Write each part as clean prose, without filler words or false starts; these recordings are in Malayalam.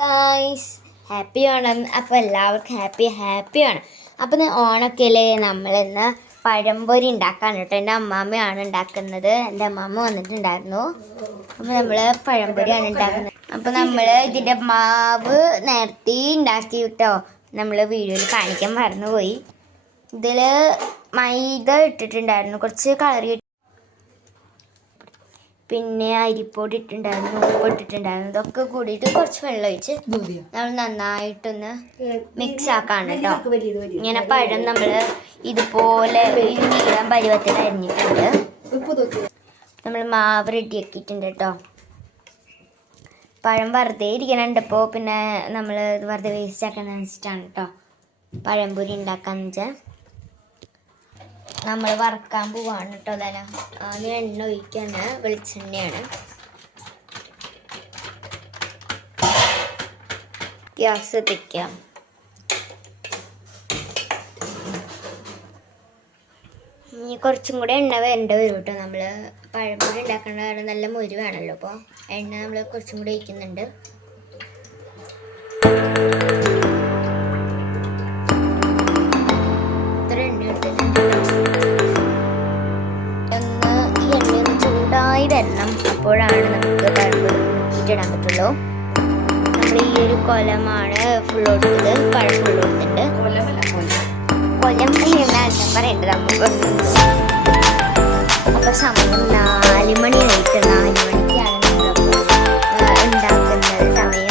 Guys happy Onam. അപ്പോൾ എല്ലാവർക്കും ഹാപ്പിയാണ്. അപ്പോൾ ഓണൊക്കെയല്ലേ, നമ്മളിന്ന് പഴംപൊരി ഉണ്ടാക്കാൻ കേട്ടോ. എൻ്റെ അമ്മാമ്മയാണ് ഉണ്ടാക്കുന്നത്. എൻ്റെ അമ്മാമ്മ വന്നിട്ടുണ്ടായിരുന്നു. അപ്പോൾ നമ്മൾ പഴംപൊരിയാണ് ഉണ്ടാക്കുന്നത്. അപ്പോൾ നമ്മൾ ഇതിൻ്റെ മാവ് നേരത്തെ ഉണ്ടാക്കി കേട്ടോ. നമ്മൾ വീഡിയോയിൽ കാണിക്കാൻ മറന്നുപോയി. ഇതിൽ മൈദ ഇട്ടിട്ടുണ്ടായിരുന്നു, കുറച്ച് കളറി, പിന്നെ അരിപ്പൊടി ഇട്ടിട്ടുണ്ടായിരുന്നു, ഉപ്പ് ഇട്ടിട്ടുണ്ടായിരുന്നു. ഇതൊക്കെ കൂടിയിട്ട് കുറച്ച് വെള്ളം ഒഴിച്ച് നമ്മൾ നന്നായിട്ടൊന്ന് മിക്സ് ആക്കാണ് കേട്ടോ. ഇങ്ങനെ പഴം നമ്മൾ ഇതുപോലെ നീളം പരുവത്തിൽ അരിഞ്ഞിട്ടുണ്ട്. നമ്മൾ മാവ് റെഡിയാക്കിയിട്ടുണ്ട് കേട്ടോ. പഴം വെറുതെ ഇരിക്കണുണ്ട്. ഇപ്പോൾ പിന്നെ നമ്മൾ വെറുതെ വേസ്റ്റ് ആക്കാൻ വെച്ചിട്ടാണ് കേട്ടോ പഴംപൊരി ഉണ്ടാക്കാന്ന് വെച്ചാൽ. നമ്മൾ വറക്കാൻ പോവാണ് കേട്ടോ. അതല്ല ആദ്യം എണ്ണ ഒഴിക്കാണ്, വെളിച്ചെണ്ണയാണ്. ഗ്യാസ് എത്തിക്കാം. ഇനി കുറച്ചും കൂടെ എണ്ണ വേണ്ട വരും കേട്ടോ. നമ്മൾ പഴംപൊരി ഉണ്ടാക്കേണ്ട നല്ല മുരി വേണമല്ലോ. അപ്പോൾ എണ്ണ നമ്മൾ കുറച്ചും കൂടെ ഒഴിക്കുന്നുണ്ട്. ഇത്ര എണ്ണ എടുത്തിട്ടുണ്ട്. ഈ എണ്ണയൊന്ന് ചൂടായി വരണം, അപ്പോഴാണ് നമുക്ക് പഴംപൊരി മുക്കിയിട്ടിടാൻ പറ്റുള്ളൂ. നമ്മൾ ഈ ഒരു കൊലമാണ് ഫുള്ളോട്ടത്, പഴം ഫുള്ളോട്ടുണ്ട്. കൊലം എന്നാണ് പറയേണ്ടത് നമുക്ക്. അപ്പോൾ സമയം 4 മണിയായിട്ട്, 4 മണിക്കാണ് നമ്മളിപ്പോൾ ഉണ്ടാക്കുന്നത് സമയം.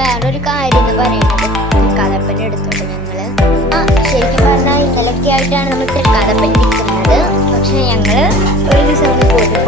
വേറൊരു കാര്യം എന്ന് പറയുന്നത്, തൃക്കാലപ്പൻ്റെ എടുത്തോട്ട് ഞങ്ങള് ശരിക്കും പറഞ്ഞാൽ ഇന്നലൊക്കെ ആയിട്ടാണ് നമ്മൾ തൃക്കാലപ്പൻ ഇരിക്കുന്നത്. പക്ഷെ ഞങ്ങള് ഒരു ദിവസം പോയിട്ട്